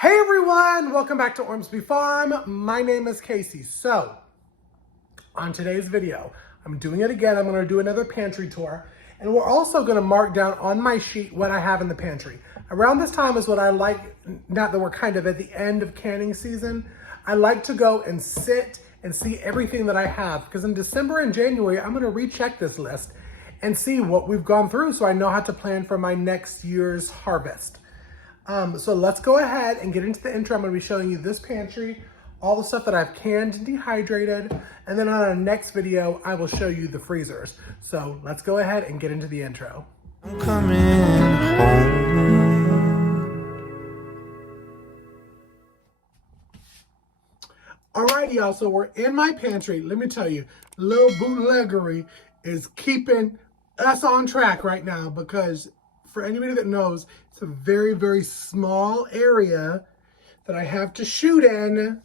Hey everyone, welcome back to Ormsby Farm. My name is Cayce. So, on today's video, I'm doing it again. I'm gonna do another pantry tour. And we're also gonna mark down on my sheet what I have in the pantry. Around this time is what I like, not that we're kind of at the end of canning season, I like to go and sit and see everything that I have. Because in December and January, I'm gonna recheck this list and see what we've gone through so I know how to plan for my next year's harvest. So let's go ahead and get into the intro. I'm going to be showing you this pantry, all the stuff that I've canned and dehydrated, and then on our next video, I will show you the freezers. So let's go ahead and get into the intro. I'm coming home. Alrighty, y'all, so we're in my pantry. Let me tell you, little bootleggery is keeping us on track right now because for anybody that knows, it's a very, very small area that I have to shoot in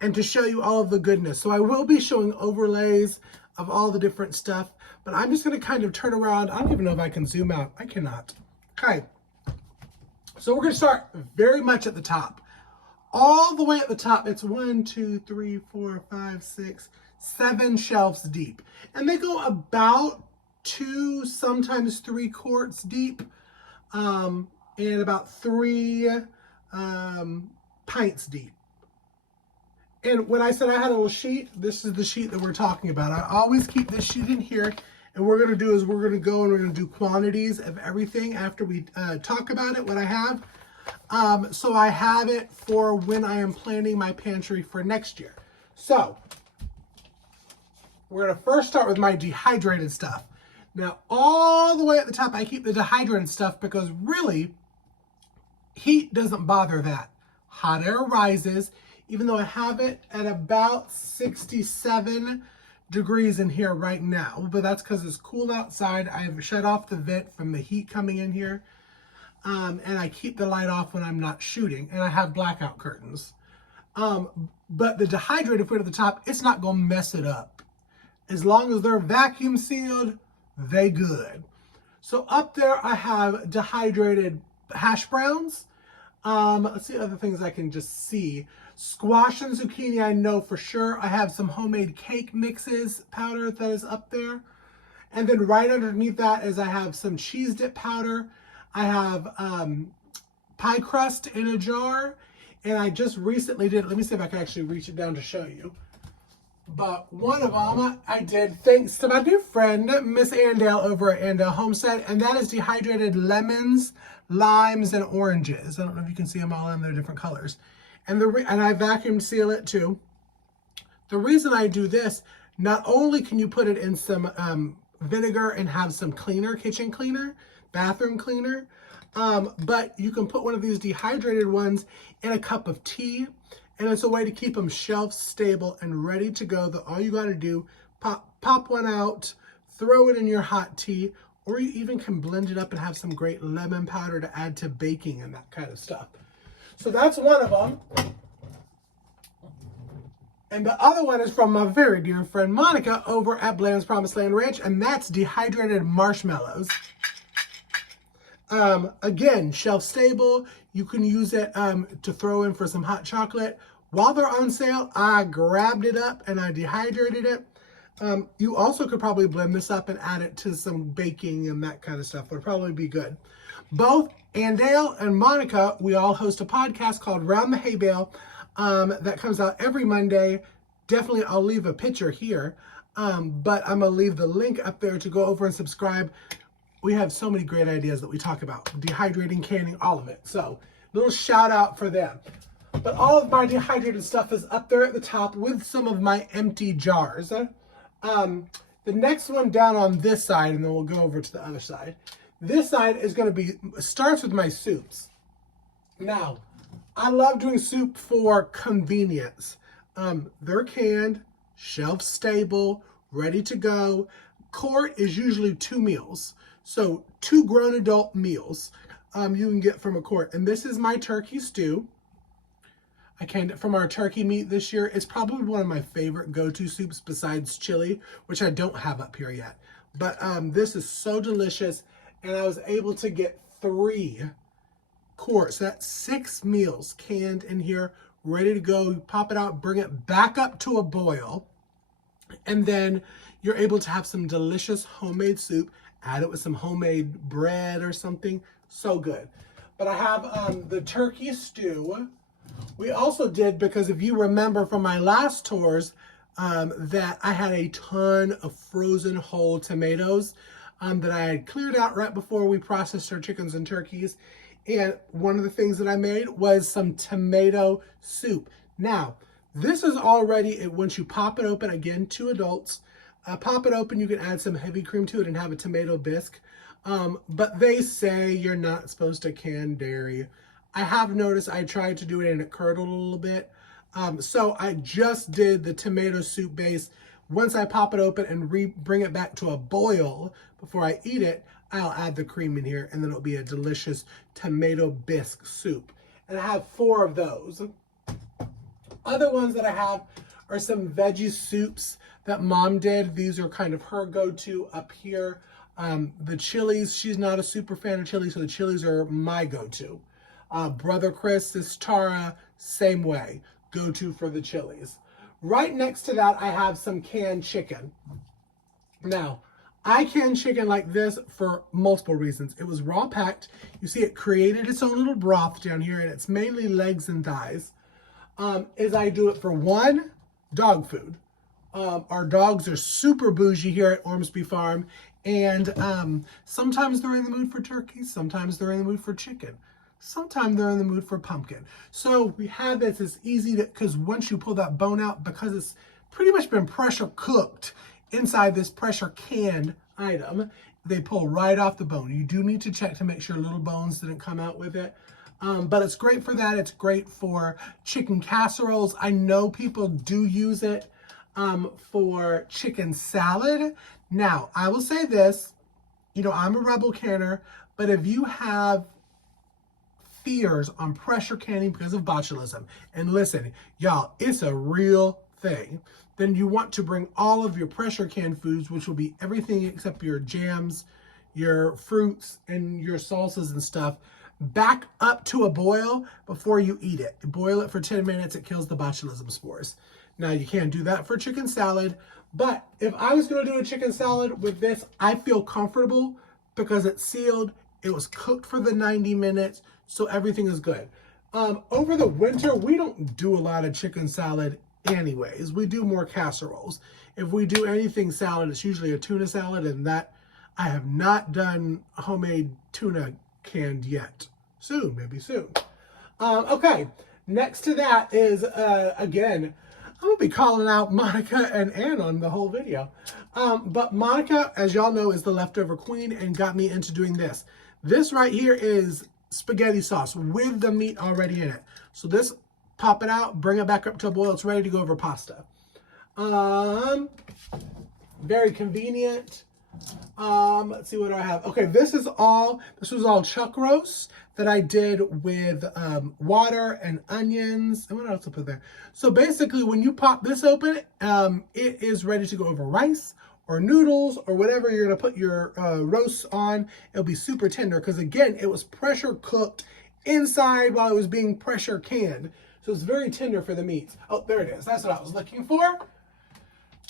and to show you all of the goodness. So I will be showing overlays of all the different stuff, but I'm just gonna kind of turn around. I don't even know if I can zoom out. I cannot. Okay, so we're gonna start very much at the top. All the way at the top, it's 1, 2, 3, 4, 5, 6, 7 shelves deep. And they go about 2, sometimes 3 quarts deep, and about 3 pints deep. And when I said I had a little sheet, this is the sheet that we're talking about. I always keep this sheet in here, and what we're gonna do is we're gonna go and we're gonna do quantities of everything after we talk about it, what I have. So I have it for when I am planning my pantry for next year. So we're gonna first start with my dehydrated stuff. Now, all the way at the top, I keep the dehydrated stuff because really, heat doesn't bother that. Hot air rises, even though I have it at about 67 degrees in here right now, but that's because it's cool outside. I have shut off the vent from the heat coming in here, and I keep the light off when I'm not shooting, and I have blackout curtains. But the dehydrated food at the top, it's not gonna mess it up. As long as they're vacuum sealed, they good. So up there I have dehydrated hash browns. Let's see other things I can just see. Squash and zucchini, I know for sure. I have some homemade cake mixes powder that is up there. And then right underneath that is I have some cheese dip powder. I have pie crust in a jar. And I just recently did, let me see if I can actually reach it down to show you. But one of them I did thanks to my new friend, Miss Andale over at Andale Homestead, and that is dehydrated lemons, limes, and oranges. I don't know if you can see them all in their different colors. And I vacuum seal it too. The reason I do this, not only can you put it in some vinegar and have some cleaner, kitchen cleaner, bathroom cleaner, but you can put one of these dehydrated ones in a cup of tea. And it's a way to keep them shelf stable and ready to go that all you got to do, pop one out, throw it in your hot tea, or you even can blend it up and have some great lemon powder to add to baking and that kind of stuff. So that's one of them. And the other one is from my very dear friend Monica over at Bland's Promised Land Ranch, and that's dehydrated marshmallows. Again, shelf stable. You can use it to throw in for some hot chocolate. While they're on sale, I grabbed it up and I dehydrated it. You also could probably blend this up and add it to some baking and that kind of stuff. Would probably be good. Both Andale and Monica, we all host a podcast called Round the Hay Bale that comes out every Monday. Definitely, I'll leave a picture here, but I'm gonna leave the link up there to go over and subscribe. We have so many great ideas that we talk about. Dehydrating, canning, all of it. So, little shout out for them. But all of my dehydrated stuff is up there at the top with some of my empty jars. The next one down on this side, and then we'll go over to the other side. This side is gonna be, starts with my soups. Now, I love doing soup for convenience. They're canned, shelf stable, ready to go. Quart is usually 2 meals. So 2 grown adult meals you can get from a quart. And this is my turkey stew. I canned it from our turkey meat this year. It's probably one of my favorite go-to soups besides chili, which I don't have up here yet. But this is so delicious. And I was able to get 3 quarts. That's 6 meals canned in here, ready to go. You pop it out, bring it back up to a boil, and then you're able to have some delicious homemade soup. Add it with some homemade bread or something. So good. But I have the turkey stew. We also did, because if you remember from my last tours, that I had a ton of frozen whole tomatoes that I had cleared out right before we processed our chickens and turkeys. And one of the things that I made was some tomato soup. Now, this is already, once you pop it open, again, 2 adults, pop it open, you can add some heavy cream to it and have a tomato bisque. But they say you're not supposed to can dairy. I have noticed I tried to do it and it curdled a little bit. So I just did the tomato soup base. Once I pop it open and bring it back to a boil before I eat it, I'll add the cream in here, and then it'll be a delicious tomato bisque soup. And I have 4 of those. Other ones that I have are some veggie soups that Mom did. These are kind of her go-to up here. The chilies, she's not a super fan of chilies, so the chilies are my go-to. Brother Chris, this Tara, same way, go-to for the chilies. Right next to that, I have some canned chicken. Now, I can chicken like this for multiple reasons. It was raw packed. You see it created its own little broth down here, and it's mainly legs and thighs. Is I do it for one, dog food. Our dogs are super bougie here at Ormsby Farm, and sometimes they're in the mood for turkey, sometimes they're in the mood for chicken, sometimes they're in the mood for pumpkin. So we have this, it's easy to, because once you pull that bone out, because it's pretty much been pressure cooked inside this pressure canned item, they pull right off the bone. You do need to check to make sure little bones didn't come out with it. But it's great for that. It's great for chicken casseroles. I know people do use it for chicken salad. Now, I will say this, you know, I'm a rebel canner, but if you have fears on pressure canning because of botulism, and listen, y'all, it's a real thing, then you want to bring all of your pressure canned foods, which will be everything except your jams, your fruits, and your salsas and stuff, back up to a boil before you eat it. Boil it for 10 minutes, it kills the botulism spores. Now, you can't do that for chicken salad, but if I was gonna do a chicken salad with this, I feel comfortable because it's sealed, it was cooked for the 90 minutes, so everything is good. Over the winter, we don't do a lot of chicken salad anyways. We do more casseroles. If we do anything salad, it's usually a tuna salad, and that I have not done homemade tuna canned yet. Soon, maybe soon. Okay, next to that is, again, I'm gonna be calling out Monica and Ann on the whole video. But Monica, as y'all know, is the leftover queen and got me into doing this. This right here is spaghetti sauce with the meat already in it. So this, pop it out, bring it back up to a boil. It's ready to go over pasta. Very convenient. Let's see what I have. Okay, this was all chuck roast that I did with water and onions. And what else to put there? So basically, when you pop this open, it is ready to go over rice or noodles or whatever you're gonna put your roasts on. It'll be super tender because, again, it was pressure cooked inside while it was being pressure canned. So it's very tender for the meats. Oh, there it is. That's what I was looking for.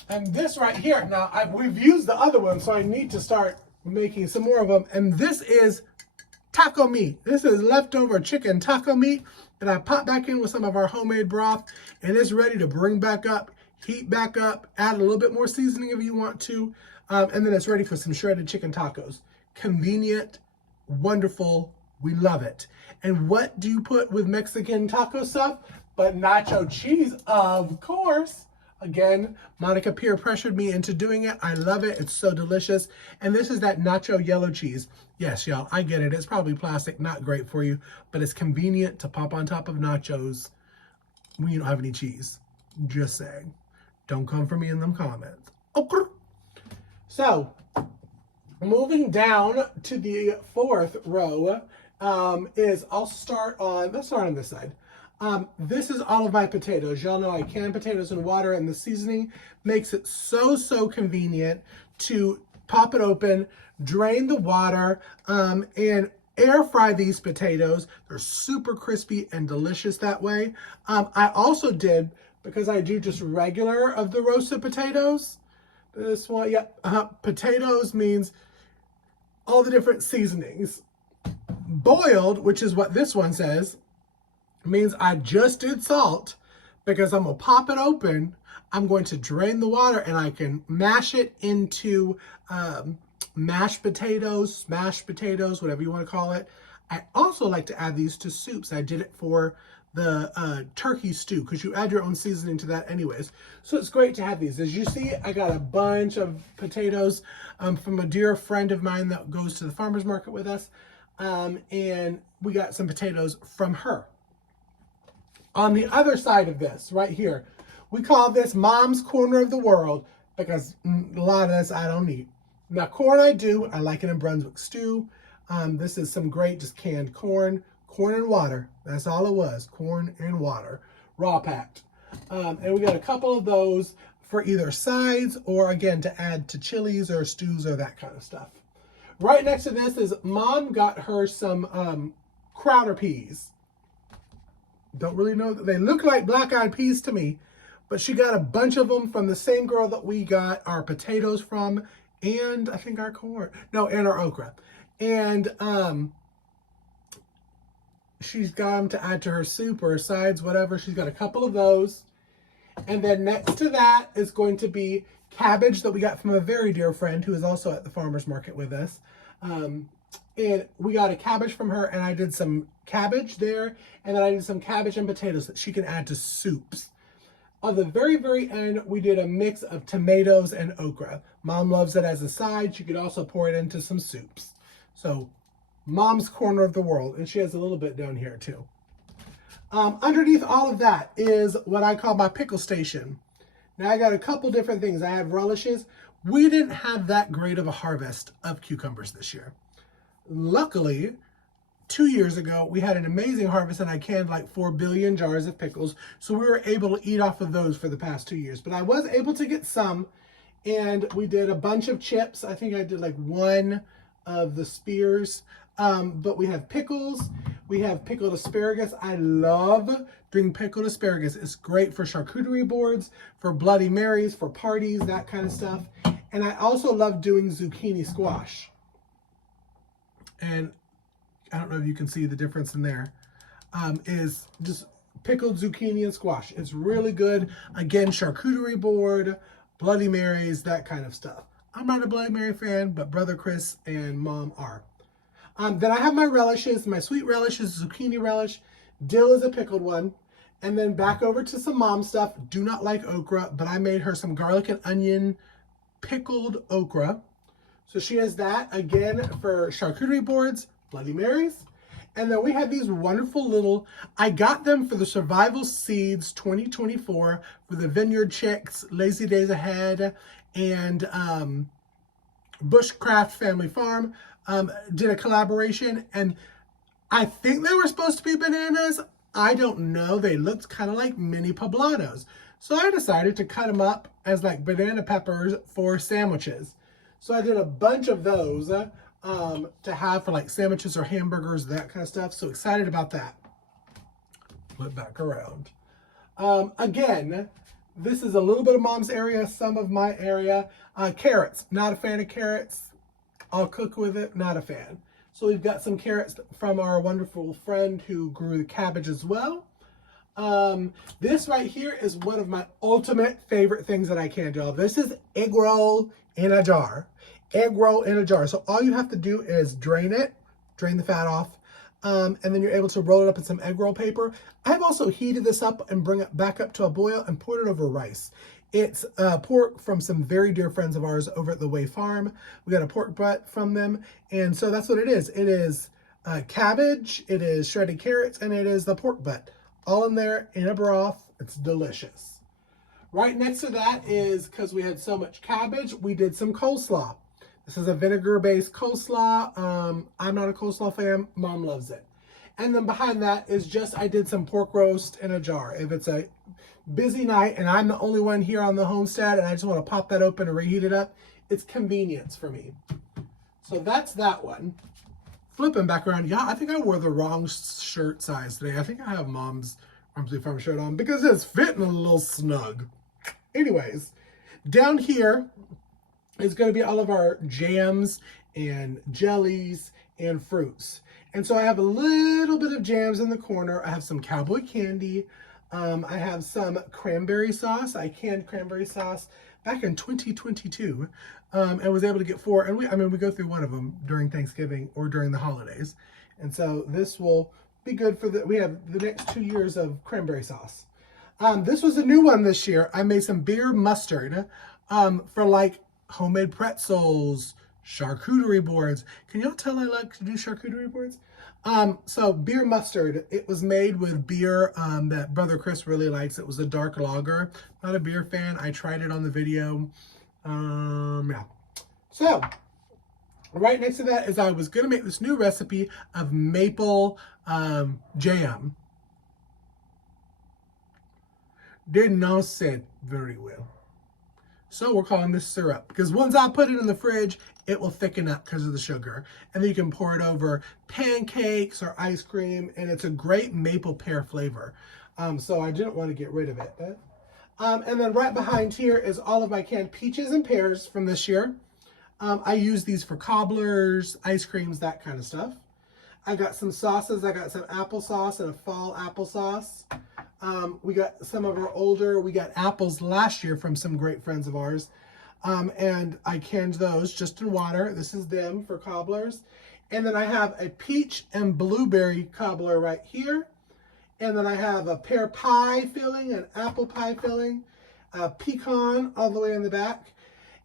And this right here, now we've used the other one, so I need to start making some more of them. And this is taco meat. This is leftover chicken taco meat that I pop back in with some of our homemade broth, and it's ready to bring back up, heat back up, add a little bit more seasoning if you want to, and then it's ready for some shredded chicken tacos. Convenient, wonderful, we love it. And what do you put with Mexican taco stuff? But nacho cheese, of course. Again, Monica peer pressured me into doing it. I love it. It's so delicious. And this is that nacho yellow cheese. Yes, y'all, I get it. It's probably plastic, not great for you, but it's convenient to pop on top of nachos when you don't have any cheese. Just saying. Don't come for me in them comments. Okay. So, moving down to the 4th row let's start on this side. This is all of my potatoes. Y'all know I can potatoes in water, and the seasoning makes it so convenient to pop it open, drain the water, and air fry these potatoes. They're super crispy and delicious that way. I also did, because I do just regular of the roasted potatoes. This one, potatoes means all the different seasonings. Boiled, which is what this one says, means I just did salt, because I'm gonna pop it open. I'm going to drain the water and I can mash it into mashed potatoes, smashed potatoes, whatever you want to call it. I also like to add these to soups. I did it for the turkey stew, because you add your own seasoning to that anyways. So it's great to have these. As you see, I got a bunch of potatoes from a dear friend of mine that goes to the farmer's market with us. And we got some potatoes from her. On the other side of this, right here, we call this Mom's Corner of the World, because a lot of this I don't eat. Now, corn I do. I like it in Brunswick stew. This is some great just canned corn and water. That's all it was, corn and water, raw packed. And we got a couple of those for either sides or, again, to add to chilies or stews or that kind of stuff. Right next to this is Mom got her some crowder peas. Don't really know. They look like black-eyed peas to me, but she got a bunch of them from the same girl that we got our potatoes from, and I think our corn. No, and our okra. And she's got them to add to her soup or her sides, whatever. She's got a couple of those. And then next to that is going to be cabbage that we got from a very dear friend who is also at the farmer's market with us. And we got a cabbage from her, and I did some cabbage there, and then I did some cabbage and potatoes that she can add to soups. On the very, very end, we did a mix of tomatoes and okra. Mom loves it as a side. She could also pour it into some soups. So, Mom's Corner of the World, and she has a little bit down here too. Underneath all of that is what I call my pickle station. Now I got a couple different things. I have relishes. We didn't have that great of a harvest of cucumbers this year. Luckily, 2 years ago, we had an amazing harvest, and I canned like 4 billion jars of pickles. So we were able to eat off of those for the past 2 years. But I was able to get some, and we did a bunch of chips. I think I did like one of the spears. But we have pickles. We have pickled asparagus. I love doing pickled asparagus. It's great for charcuterie boards, for Bloody Marys, for parties, that kind of stuff. And I also love doing zucchini squash. And I don't know if you can see the difference in there. Is just pickled zucchini and squash. It's really good. Again, charcuterie board, Bloody Marys, that kind of stuff. I'm not a Bloody Mary fan, but Brother Chris and Mom are. Then I have my relishes. My sweet relish is zucchini relish. Dill is a pickled one. And then back over to some Mom stuff. Do not like okra, but I made her some garlic and onion pickled okra. So she has that, again, for charcuterie boards, Bloody Marys. And then we have these wonderful little, I got them for the Survival Seeds 2024 for the Vineyard Chicks, Lazy Days Ahead, and Bushcraft Family Farm. Did a collaboration, and I think they were supposed to be bananas. I don't know. They looked kind of like mini poblanos. So I decided to cut them up as like banana peppers for sandwiches. So I did a bunch of those to have for like sandwiches or hamburgers, that kind of stuff. So excited about that. Flip back around. Again, this is a little bit of Mom's area, some of my area. Carrots, not a fan of carrots. I'll cook with it, not a fan. So we've got some carrots from our wonderful friend who grew the cabbage as well. This right here is one of my ultimate favorite things that I can do. This is egg roll in a jar. Egg roll in a jar. So all you have to do is drain it, drain the fat off, and then you're able to roll it up in some egg roll paper. I've also heated this up and bring it back up to a boil and poured it over rice. It's pork from some very dear friends of ours over at the Way Farm. We got a pork butt from them. And so that's what it is. It is cabbage, it is shredded carrots, and it is the pork butt. All in there in a broth. It's delicious. Right next to that is, because we had so much cabbage, we did some coleslaw. This is a vinegar-based coleslaw. I'm not a coleslaw fan. Mom loves it. And then behind that is just, I did some pork roast in a jar. If it's a busy night and I'm the only one here on the homestead and I just want to pop that open and reheat it up, it's convenience for me. So that's that one. flipping back around. Yeah, I think I wore the wrong shirt size today. I think I have Mom's Ormsby Farms shirt on because it's fitting a little snug. Anyways, down here is going to be all of our jams and jellies and fruits. And so I have a little bit of jams in the corner. I have some cowboy candy. I have some cranberry sauce. I canned cranberry sauce back in 2022 and was able to get 4. And we go through one of them during Thanksgiving or during the holidays. And so this will be good for we have the next 2 years of cranberry sauce. This was a new one this year. I made some beer mustard for like homemade pretzels, charcuterie boards. Can y'all tell I like to do charcuterie boards? So beer mustard, it was made with beer that Brother Chris really likes. It was a dark lager. Not a beer fan. I tried it on the video. Yeah. So right next to that is I was going to make this new recipe of maple jam. Did not sit very well. So we're calling this syrup because once I put it in the fridge, it will thicken up because of the sugar. And then you can pour it over pancakes or ice cream, and it's a great maple pear flavor. So I didn't want to get rid of it. And then right behind here is all of my canned peaches and pears from this year. I use these for cobblers, ice creams, that kind of stuff. I got some sauces. I got some applesauce and a fall applesauce. We got some of our we got apples last year from some great friends of ours. And I canned those just in water. This is them for cobblers. And then I have a peach and blueberry cobbler right here. And then I have a pear pie filling, an apple pie filling, a pecan all the way in the back.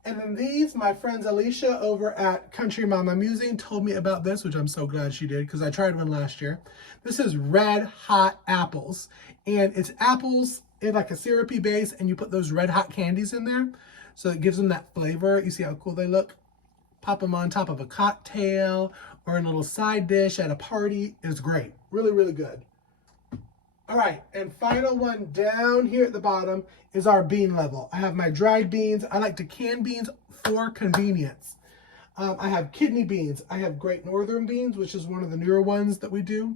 And then these, my friends Alicia over at Country Mama Musing told me about this, which I'm so glad she did because I tried one last year. This is red hot apples. And it's apples in like a syrupy base, and you put those red hot candies in there. So it gives them that flavor. You see how cool they look? Pop them on top of a cocktail or in a little side dish at a party. It's great. Really, really good. All right, and final one down here at the bottom is our bean level. I have my dried beans. I like to can beans for convenience. I have kidney beans. I have Great Northern beans, which is one of the newer ones that we do.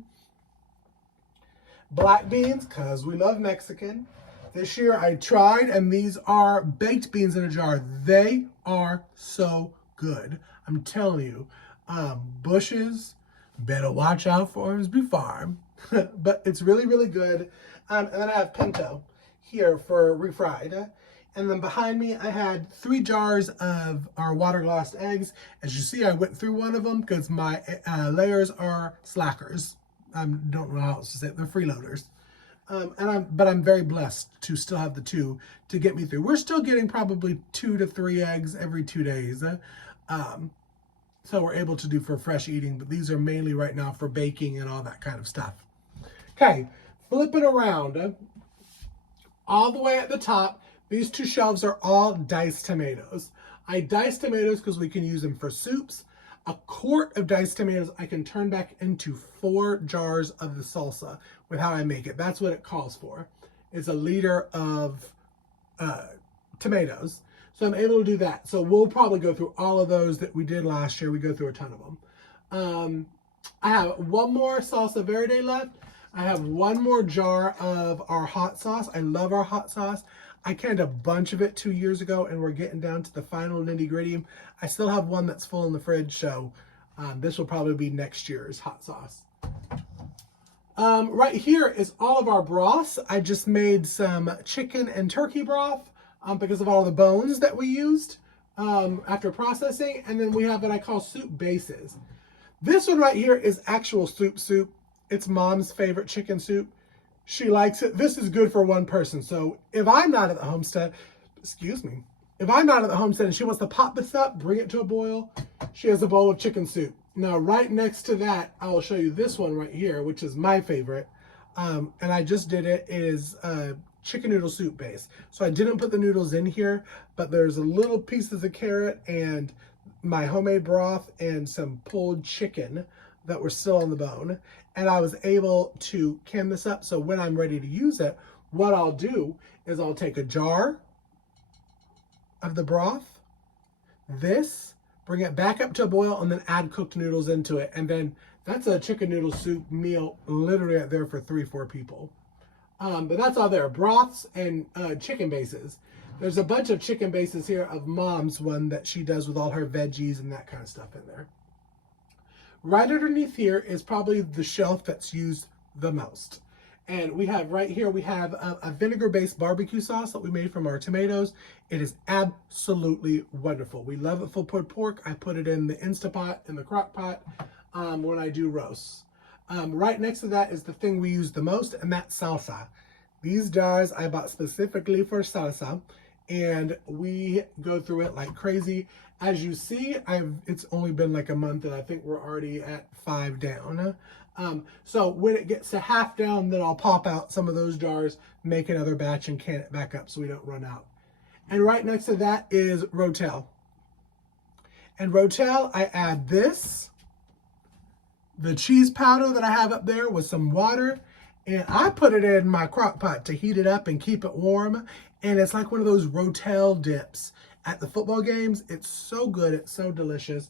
Black beans, because we love Mexican. This year I tried, and these are baked beans in a jar. They are so good. I'm telling you, Bush's, better watch out for Ormsby Farm. But it's really, really good. And then I have pinto here for refried. And then behind me, I had 3 jars of our water glassed eggs. As you see, I went through one of them because my layers are slackers. I don't know how else to say it. They're freeloaders. But I'm very blessed to still have the 2 to get me through. We're still getting probably 2 to 3 eggs every 2 days. So we're able to do for fresh eating, but these are mainly right now for baking and all that kind of stuff. Okay, flipping around, all the way at the top, these 2 shelves are all diced tomatoes. I dice tomatoes because we can use them for soups. A quart of diced tomatoes I can turn back into 4 jars of the salsa with how I make it. That's what it calls for. It's a liter of tomatoes. So I'm able to do that. So we'll probably go through all of those that we did last year. We go through a ton of them. I have 1 more salsa verde left. I have 1 more jar of our hot sauce. I love our hot sauce. I canned a bunch of it 2 years ago, and we're getting down to the final nitty-gritty. I still have 1 that's full in the fridge, so this will probably be next year's hot sauce. Right here is all of our broths. I just made some chicken and turkey broth because of all the bones that we used after processing. And then we have what I call soup bases. This one right here is actual soup. It's Mom's favorite chicken soup. She likes it. This is good for 1 person. So if I'm not at the homestead, if I'm not at the homestead and she wants to pop this up, bring it to a boil, she has a bowl of chicken soup. Now, right next to that, I will show you this one right here, which is my favorite. And I just did it. It is chicken noodle soup base. So I didn't put the noodles in here, but there's a little pieces of carrot and my homemade broth and some pulled chicken that were still on the bone. And I was able to can this up. So when I'm ready to use it, what I'll do is I'll take a jar of the broth, this, bring it back up to a boil, and then add cooked noodles into it. And then that's a chicken noodle soup meal literally out there for 3-4 people. But that's all there. Broths and chicken bases. There's a bunch of chicken bases here of Mom's one that she does with all her veggies and that kind of stuff in there. Right underneath here is probably the shelf that's used the most. And we have right here, we have a vinegar-based barbecue sauce that we made from our tomatoes. It is absolutely wonderful. We love it for pulled pork. I put it in the Instapot, in the crock pot, when I do roasts. Right next to that is the thing we use the most, and that's salsa. These jars I bought specifically for salsa, and we go through it like crazy. As you see, it's only been like a month, and I think we're already at 5 down. So when it gets to half down, then I'll pop out some of those jars, make another batch, and can it back up so we don't run out. And right next to that is Rotel. And Rotel, I add this, the cheese powder that I have up there with some water, and I put it in my crock pot to heat it up and keep it warm. And it's like one of those Rotel dips at the football games. It's so good. It's so delicious.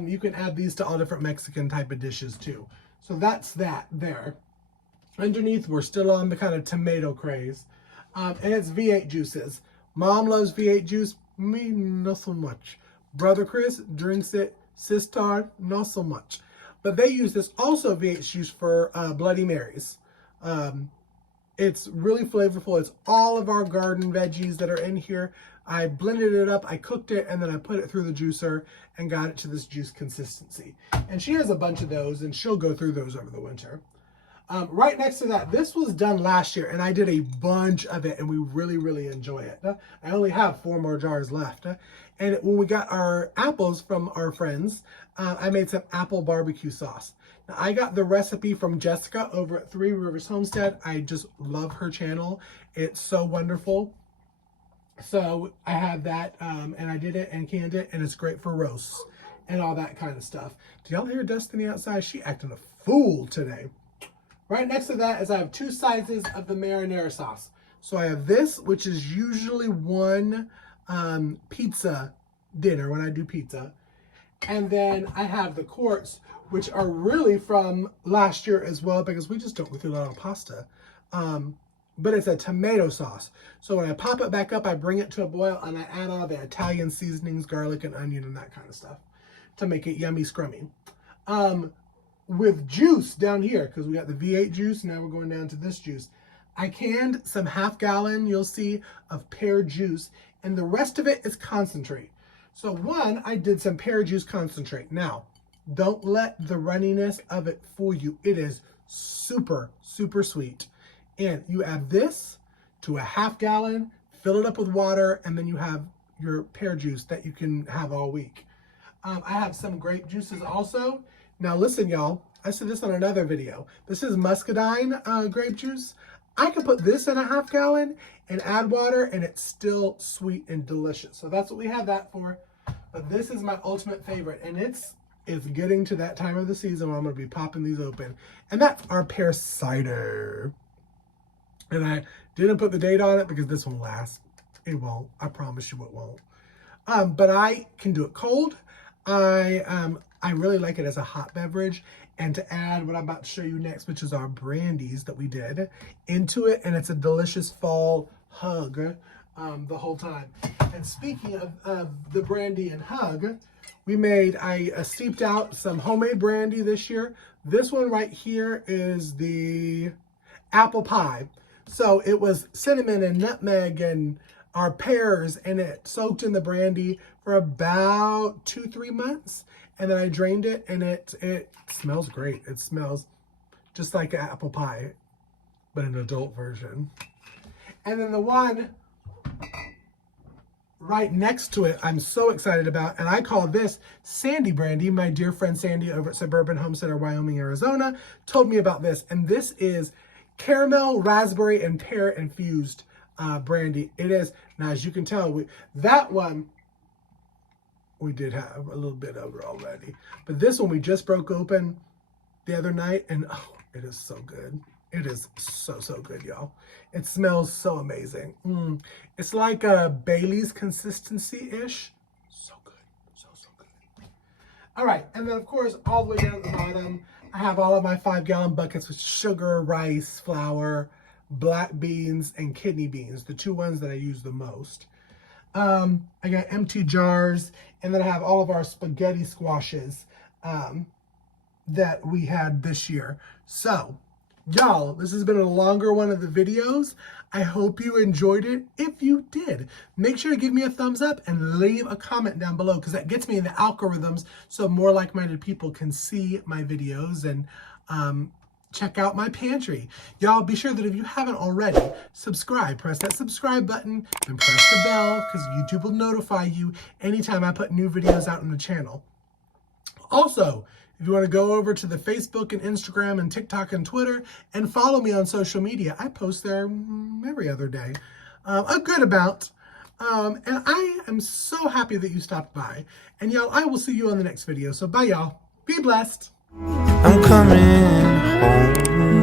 You can add these to all different Mexican type of dishes too. So that's that there. Underneath, we're still on the kind of tomato craze. And it's V8 juices. Mom loves V8 juice. Me, not so much. Brother Chris drinks it. Sister, not so much. But they use this also V8 juice for Bloody Marys. It's really flavorful. It's all of our garden veggies that are in here. I blended it up, I cooked it, and then I put it through the juicer and got it to this juice consistency. And she has a bunch of those, and she'll go through those over the winter. Right next to that, this was done last year, and I did a bunch of it, and we really, really enjoy it. I only have 4 more jars left. And when we got our apples from our friends, I made some apple barbecue sauce. Now, I got the recipe from Jessica over at 3 Rivers Homestead. I just love her channel. It's so wonderful. So I have that, and I did it and canned it, and it's great for roasts and all that kind of stuff. Do y'all hear Destiny outside? She acting a fool today. Right next to that is I have 2 sizes of the marinara sauce. So I have this, which is usually one pizza dinner when I do pizza. And then I have the quarts, which are really from last year as well, because we just don't go through a lot of pasta. But it's a tomato sauce. So when I pop it back up, I bring it to a boil, and I add all the Italian seasonings, garlic and onion and that kind of stuff to make it yummy scrummy. With juice down here, because we got the V8 juice, now we're going down to this juice. I canned some half-gallon, you'll see, of pear juice, and the rest of it is concentrate. So one, I did some pear juice concentrate. Now, don't let the runniness of it fool you. It is super, super sweet. And you add this to a half-gallon, fill it up with water, and then you have your pear juice that you can have all week. I have some grape juices also. Now listen, y'all, I said this on another video. This is muscadine grape juice. I can put this in a half-gallon and add water, and it's still sweet and delicious. So that's what we have that for. But this is my ultimate favorite, and it's getting to that time of the season where I'm going to be popping these open. And that's our pear cider. And I didn't put the date on it because this won't last. It won't. I promise you it won't. But I can do it cold. I really like it as a hot beverage, and to add what I'm about to show you next, which is our brandies that we did, into it, and it's a delicious fall hug the whole time. And speaking of the brandy and hug, I steeped out some homemade brandy this year. This one right here is the apple pie. So it was cinnamon and nutmeg and our pears, and it soaked in the brandy for about 2-3 months. And then I drained it, and it smells great. It smells just like apple pie, but an adult version. And then the one right next to it, I'm so excited about, and I call this Sandy Brandy. My dear friend Sandy over at Suburban Homesteader, Wyoming, Arizona, told me about this. And this is caramel, raspberry, and pear infused brandy. It is, now as you can tell, that one we did have a little bit of it already. But this one we just broke open the other night, and oh, it is so good. It is so, so good, y'all. It smells so amazing. It's like a Bailey's consistency-ish. So good. So, so good. All right, and then of course, all the way down at the bottom, I have all of my 5-gallon buckets with sugar, rice, flour, black beans, and kidney beans, the 2 ones that I use the most. I got empty jars, and then I have all of our spaghetti squashes that we had this year. So, y'all, this has been a longer one of the videos. I hope you enjoyed it. If you did, make sure to give me a thumbs up and leave a comment down below, because that gets me in the algorithms so more like-minded people can see my videos and check out my pantry. Y'all, be sure that if you haven't already, subscribe. Press that subscribe button and press the bell, because YouTube will notify you anytime I put new videos out on the channel. Also, if you want to go over to the Facebook and Instagram and TikTok and Twitter and follow me on social media, I post there every other day, a good amount. And I am so happy that you stopped by. And y'all, I will see you on the next video. So bye, y'all. Be blessed. I'm coming home.